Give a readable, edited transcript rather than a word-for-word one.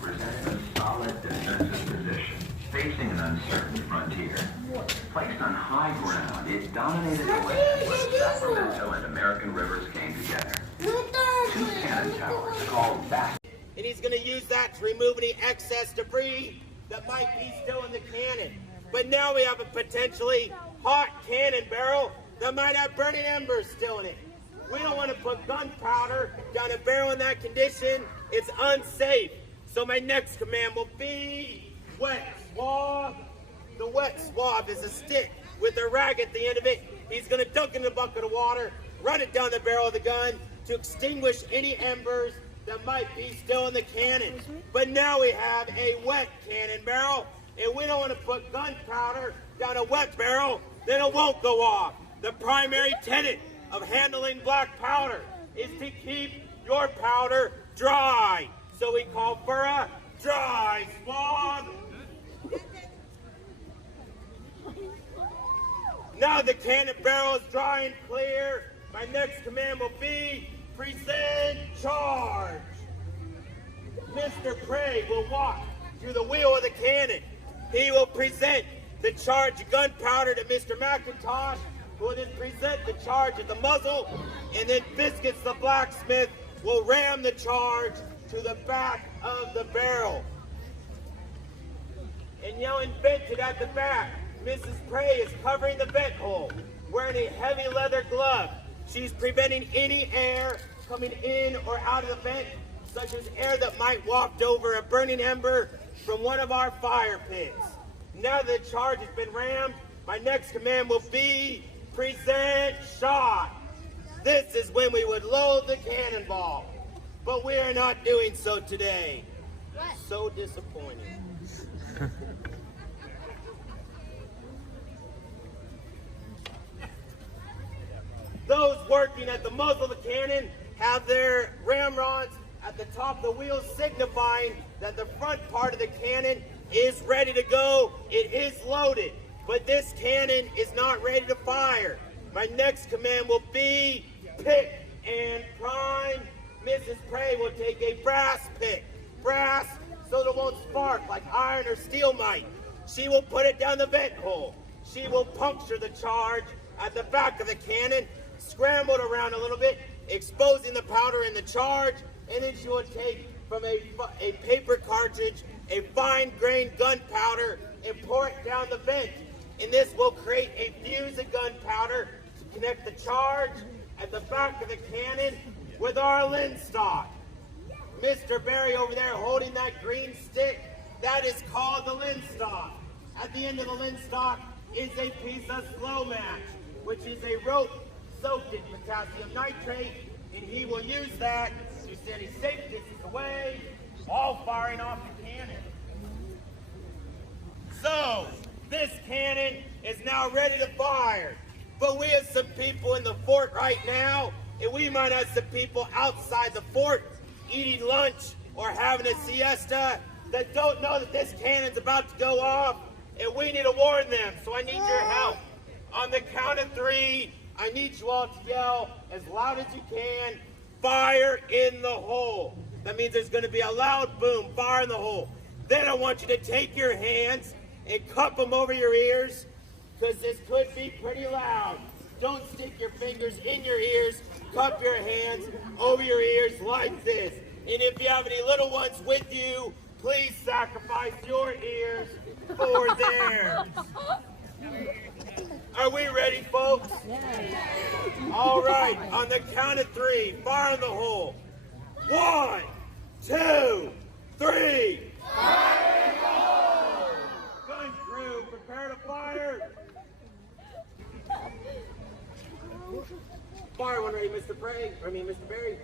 presented a solid defensive position, facing an uncertain frontier. Placed on high ground, it dominated the land where Sacramento and American rivers came together. Two cannon towers called back. And he's going to use that to remove any excess debris that might be still in the cannon. But now we have a potentially hot cannon barrel that might have burning embers still in it. We don't want to put gunpowder down a barrel in that condition. It's unsafe. So my next command will be wet swab. The wet swab is a stick with a rag at the end of it. He's going to dunk it in a bucket of water, run it down the barrel of the gun to extinguish any embers that might be still in the cannon. But now we have a wet cannon barrel, and we don't want to put gunpowder down a wet barrel, then it won't go off. The primary tenet of handling black powder is to keep your powder dry. So we call for a dry swab. Now the cannon barrel is dry and clear. My next command will be present charge. Mr. Prey will walk through the wheel of the cannon. He will present the charge of gunpowder to Mr. McIntosh, who will then present the charge at the muzzle, and then Biscuits the blacksmith will ram the charge to the back of the barrel. And yelling vented at the back, Mrs. Prey is covering the vent hole, wearing a heavy leather glove. She's preventing any air coming in or out of the vent, such as air that might waft over a burning ember from one of our fire pits. Now that the charge has been rammed, my next command will be present shot. This is when we would load the cannonball, but we are not doing so today. So disappointed. Those working at the muzzle of the cannon have their ramrods at the top of the wheel, signifying that the front part of the cannon is ready to go. It is loaded, but this cannon is not ready to fire. My next command will be pick and prime. Mrs. Prey will take a brass pick, brass so that it won't spark like iron or steel might. She will put it down the vent hole. She will puncture the charge at the back of the cannon, scramble it around a little bit, exposing the powder in the charge, and then she will take from a paper cartridge a fine-grained gunpowder and pour it down the vent. And this will create a fuse of gunpowder to connect the charge at the back of the cannon with our linstock. Mr. Barry over there holding that green stick, that is called the linstock. At the end of the linstock is a piece of slow match, which is a rope soaked in potassium nitrate, and he will use that to send a safe distance away while firing off the cannon. So, this cannon is now ready to fire, but we have some people in the fort right now, and we might have some people outside the fort eating lunch or having a siesta that don't know that this cannon's about to go off, and we need to warn them, so I need your help. On the count of 3, I need you all to yell as loud as you can, fire in the hole. That means there's going to be a loud boom, fire in the hole. Then I want you to take your hands and cup them over your ears, because this could be pretty loud. Don't stick your fingers in your ears, cup your hands over your ears like this. And if you have any little ones with you, please sacrifice your ears for theirs. Are we ready, folks? All right, on the count of 3, fire in the hole. 1, 2, 3. Fire in the hole! Gun crew, prepare to fire. Fire one ready, Mr. Prey. Mr. Barry.